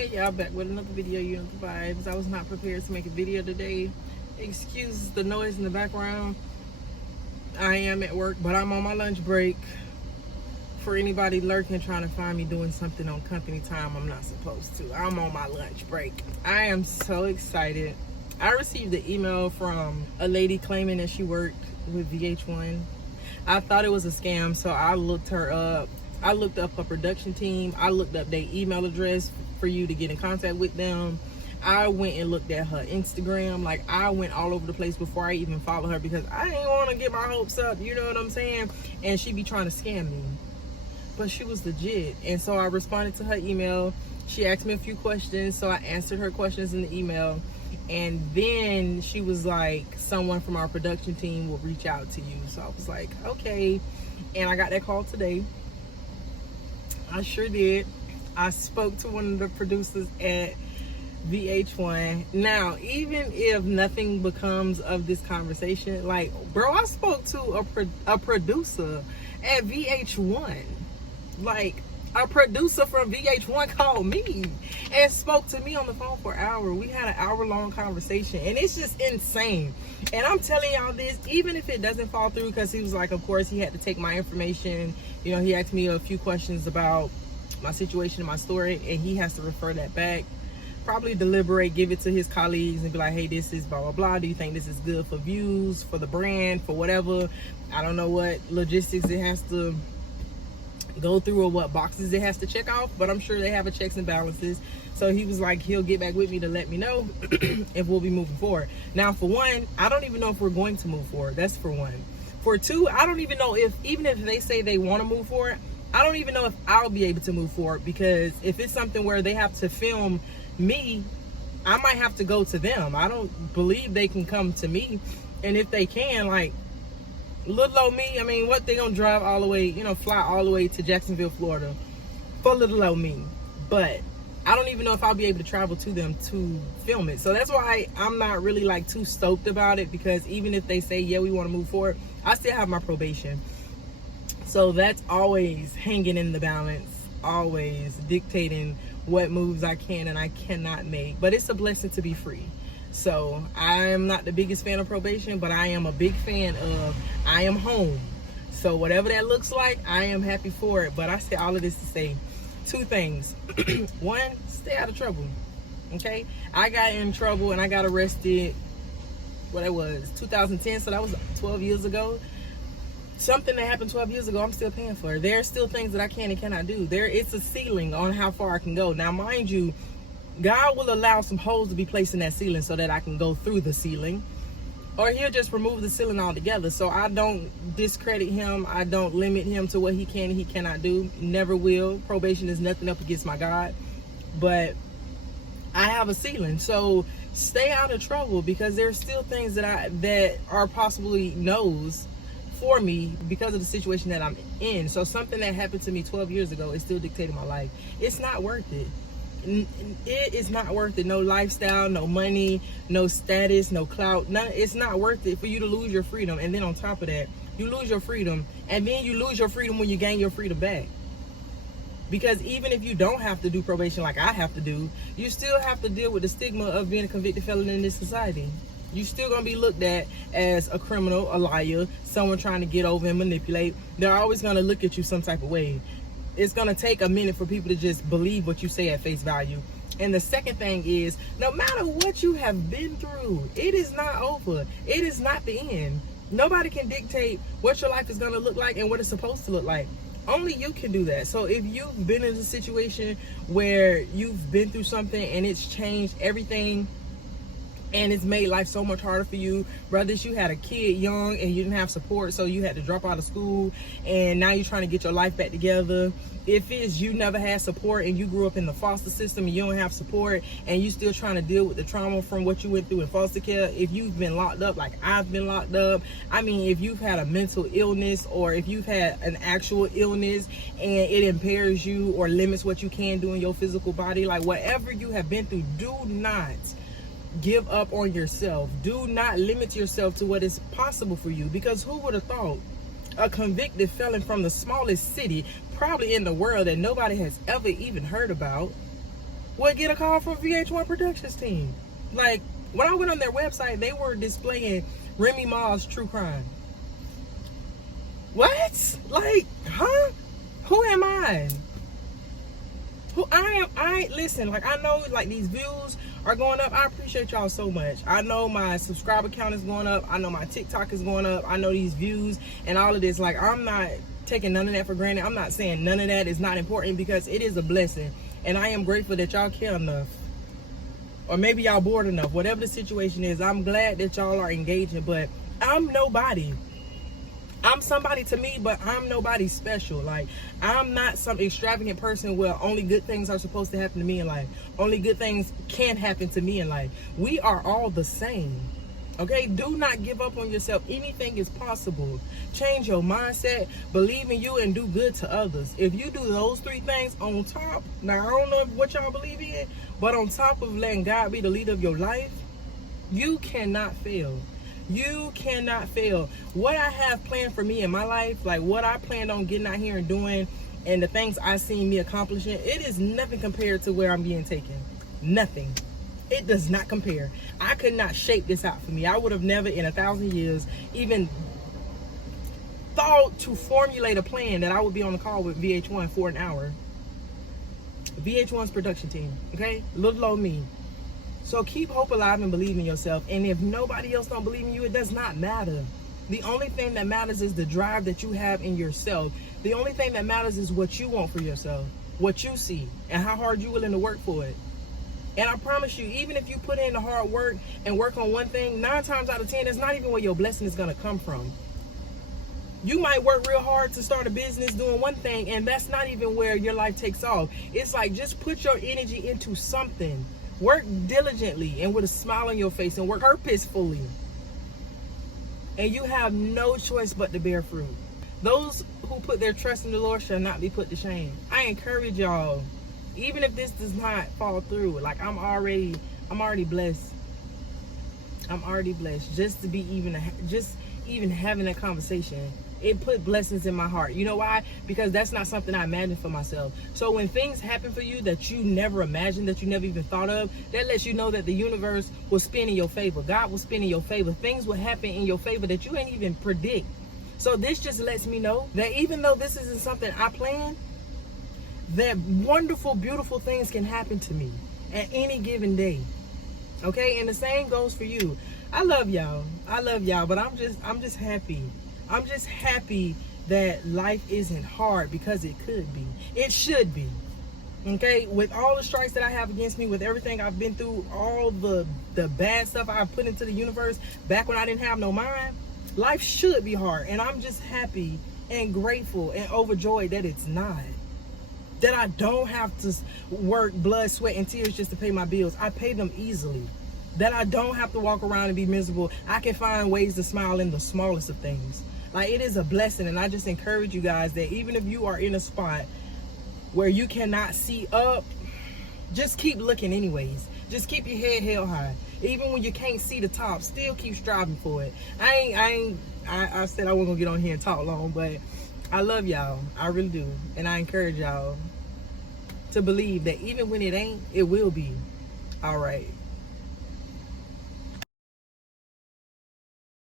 Hey y'all, back with another video. You know the vibes. I was not prepared to make a video today. Excuse the noise in the background. I am at work, but I'm on my lunch break. For anybody lurking trying to find me doing something on company time, I'm not supposed to. I'm on my lunch break. I am so excited. I received an email from a lady claiming that she worked with VH1. I thought it was a scam, so I looked her up. I looked up her production team. I looked up their email address for you to get in contact with them. I went and looked at her Instagram. Like, I went all over the place before I even followed her because I didn't want to get my hopes up, you know what I'm saying? And she be trying to scam me. But she was legit. And so I responded to her email. She asked me a few questions, so I answered her questions in the email. And then she was like, someone from our production team will reach out to you. So I was like, okay. And I got that call today. I sure did. I spoke to one of the producers at VH1. Now, even if nothing becomes of this conversation, like, bro, I spoke to a producer at VH1. Like, a producer from VH1 called me and spoke to me on the phone for an hour. We had an hour-long conversation, and it's just insane. And I'm telling y'all this, even if it doesn't fall through, because he was like, of course, he had to take my information. You know, he asked me a few questions about my situation and my story, and he has to refer that back, probably deliberate, give it to his colleagues and be like, hey, this is blah blah blah, do you think this is good for views, for the brand, for whatever? I don't know what logistics it has to go through or what boxes it has to check off, but I'm sure they have a checks and balances. So he was like, he'll get back with me to let me know if we'll be moving forward. Now, for one, I don't even know if we're going to move forward. That's for one. For two, I don't even know if, even if they say they want to move forward, I don't even know if I'll be able to move forward, because if it's something where they have to film me, I might have to go to them. I don't believe they can come to me. And if they can, like, little old me, I mean, what, they gonna drive all the way, you know, fly all the way to Jacksonville, Florida for little old me? But I don't even know if I'll be able to travel to them to film it. So that's why I'm not really like too stoked about it, because even if they say, yeah, we want to move forward, I still have my probation. So that's always hanging in the balance, always dictating what moves I can and I cannot make. But it's a blessing to be free. So I am not the biggest fan of probation, but I am a big fan of, I am home. So whatever that looks like, I am happy for it. But I say all of this to say two things. One, stay out of trouble. Okay? I got in trouble and I got arrested, what it was, 2010, so that was 12 years ago. Something that happened 12 years ago, I'm still paying for. There are still things that I can and cannot do. It's a ceiling on how far I can go. Now, mind you, God will allow some holes to be placed in that ceiling so that I can go through the ceiling. Or he'll just remove the ceiling altogether. So I don't discredit him. I don't limit him to what he can and he cannot do. Never will. Probation is nothing up against my God. But I have a ceiling. So stay out of trouble, because there's still things that are possibly no's for me because of the situation that I'm in. So something that happened to me 12 years ago is still dictating my life. It's not worth it. It is not worth it. No lifestyle, no money, no status, no clout. It's not worth it for you to lose your freedom. And then on top of that, you lose your freedom, and then you lose your freedom when you gain your freedom back. Because even if you don't have to do probation like I have to do, you still have to deal with the stigma of being a convicted felon in this society. You still gonna be looked at as a criminal, a liar, someone trying to get over and manipulate. They're always gonna look at you some type of way. It's gonna take a minute for people to just believe what you say at face value. And the second thing is, no matter what you have been through, it is not over. It is not the end. Nobody can dictate what your life is gonna look like and what it's supposed to look like. Only you can do that. So if you've been in a situation where you've been through something and it's changed everything, and it's made life so much harder for you, brothers, you had a kid young and you didn't have support, so you had to drop out of school, and now you're trying to get your life back together. If it's you never had support and you grew up in the foster system and you don't have support and you still trying to deal with the trauma from what you went through in foster care, if you've been locked up like I've been locked up, I mean, if you've had a mental illness, or if you've had an actual illness and it impairs you or limits what you can do in your physical body, like whatever you have been through, do not give up on yourself. Do not limit yourself to what is possible for you, because who would have thought a convicted felon from the smallest city probably in the world that nobody has ever even heard about would get a call from VH1 Productions team. Like, when I went on their website, they were displaying Remy Ma's true crime. What? Like, huh? Who am I? Who I am? Listen, like, I know, like, these views are going up. I appreciate y'all so much. I know my subscriber count is going up. I know my TikTok is going up. I know these views and all of this. Like, I'm not taking none of that for granted. I'm not saying none of that is not important, because it is a blessing. And I am grateful that y'all care enough. Or maybe y'all bored enough. Whatever the situation is, I'm glad that y'all are engaging. But I'm nobody. I'm somebody to me, but I'm nobody special. Like, I'm not some extravagant person where only good things are supposed to happen to me in life. Only good things can happen to me in life. We are all the same. Okay? Do not give up on yourself. Anything is possible. Change your mindset, believe in you, and do good to others. If you do those 3 things on top, now I don't know what y'all believe in, but on top of letting God be the leader of your life, you cannot fail. You cannot fail. What I have planned for me in my life, like what I planned on getting out here and doing, and the things I seen me accomplishing, it is nothing compared to where I'm being taken. Nothing. It does not compare. I could not shape this out for me. I would have never in 1,000 years even thought to formulate a plan that I would be on the call with VH1 for an hour. VH1's production team, okay? Little old me. So keep hope alive and believe in yourself. And if nobody else don't believe in you, it does not matter. The only thing that matters is the drive that you have in yourself. The only thing that matters is what you want for yourself, what you see, and how hard you're willing to work for it. And I promise you, even if you put in the hard work and work on one thing, 9 times out of 10, that's not even where your blessing is going to come from. You might work real hard to start a business doing one thing, and that's not even where your life takes off. It's like, just put your energy into something. Work diligently and with a smile on your face, and work purposefully. And you have no choice but to bear fruit. Those who put their trust in the Lord shall not be put to shame. I encourage y'all, even if this does not fall through, like I'm already blessed. I'm already blessed just to be even having a conversation. It put blessings in my heart. You know why? Because that's not something I imagined for myself. So when things happen for you that you never imagined, that you never even thought of, that lets you know that the universe will spin in your favor. God will spin in your favor. Things will happen in your favor that you ain't even predict. So this just lets me know that even though this isn't something I planned, that wonderful, beautiful things can happen to me at any given day. Okay? And the same goes for you. I love y'all. But I'm just happy. I'm just happy that life isn't hard, because it could be. It should be. Okay? With all the strikes that I have against me, with everything I've been through, all the bad stuff I've put into the universe back when I didn't have no mind, life should be hard. And I'm just happy and grateful and overjoyed that it's not. That I don't have to work blood, sweat, and tears just to pay my bills. I pay them easily. That I don't have to walk around and be miserable. I can find ways to smile in the smallest of things. Like, it is a blessing, and I just encourage you guys that even if you are in a spot where you cannot see up, just keep looking anyways. Just keep your head held high. Even when you can't see the top, still keep striving for it. I said I wasn't gonna get on here and talk long, but I love y'all. I really do. And I encourage y'all to believe that even when it ain't, it will be. All right.